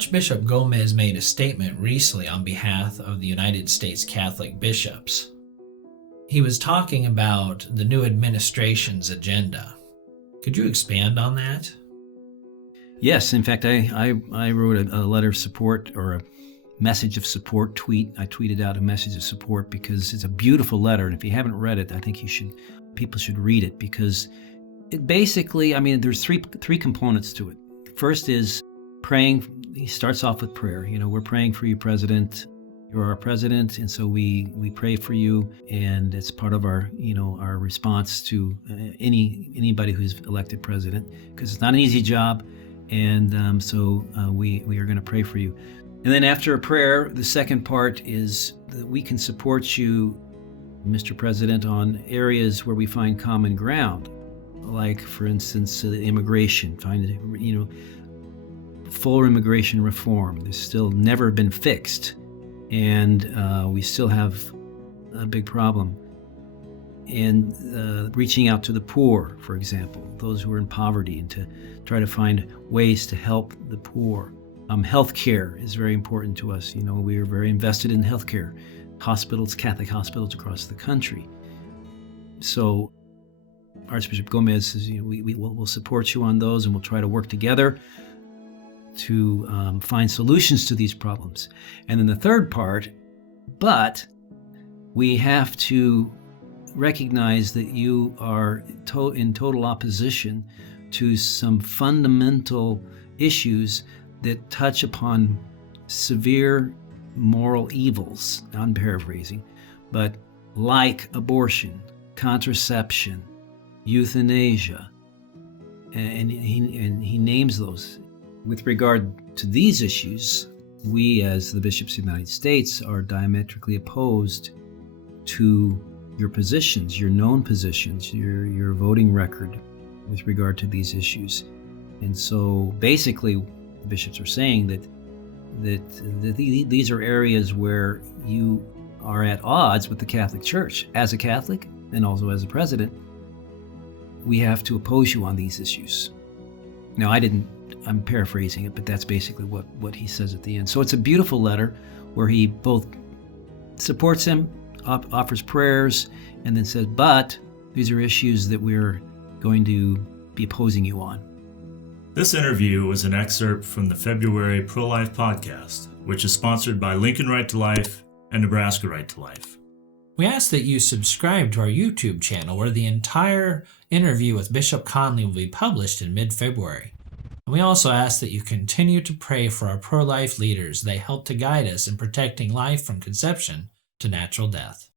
Archbishop Gomez made a statement recently on behalf of the United States Catholic bishops. He was talking about the new administration's agenda. Could you expand on that? Yes, in fact, I wrote a letter of support, or a message of support tweet. I tweeted out a message of support because it's a beautiful letter, and if you haven't read it, I think people should read it, because it basically, there's three components to it. First is praying. He starts off with prayer. We're praying for you, President. You're our president, and so we pray for you, and it's part of our our response to anybody who's elected president, because it's not an easy job, and so we are going to pray for you. And then after a prayer, the second part is that we can support you, Mr. President, on areas where we find common ground, like, for instance, immigration. Full immigration reform. There's still never been fixed. And we still have a big problem. And reaching out to the poor, for example, those who are in poverty, and to try to find ways to help the poor. Healthcare is very important to us. We are very invested in healthcare, hospitals, Catholic hospitals across the country. So Archbishop Gomez says, we'll support you on those, and we'll try to work together to find solutions to these problems. And then the third part, but we have to recognize that you are in total opposition to some fundamental issues that touch upon severe moral evils. I'm paraphrasing, but like abortion, contraception, euthanasia, and he names those. With regard to these issues, we as the bishops of the United States are diametrically opposed to your positions, your known positions, your voting record with regard to these issues. And so basically the bishops are saying that these are areas where you are at odds with the Catholic Church. As a Catholic, and also as a president, we have to oppose you on these issues. Now, I'm paraphrasing it, but that's basically what he says at the end. So it's a beautiful letter where he both supports him, offers prayers, and then says, but these are issues that we're going to be opposing you on. This interview was an excerpt from the February Pro-Life podcast, which is sponsored by Lincoln Right to Life and Nebraska Right to Life. We ask that you subscribe to our YouTube channel, where the entire interview with Bishop Conley will be published in mid-February. And we also ask that you continue to pray for our pro-life leaders. They help to guide us in protecting life from conception to natural death.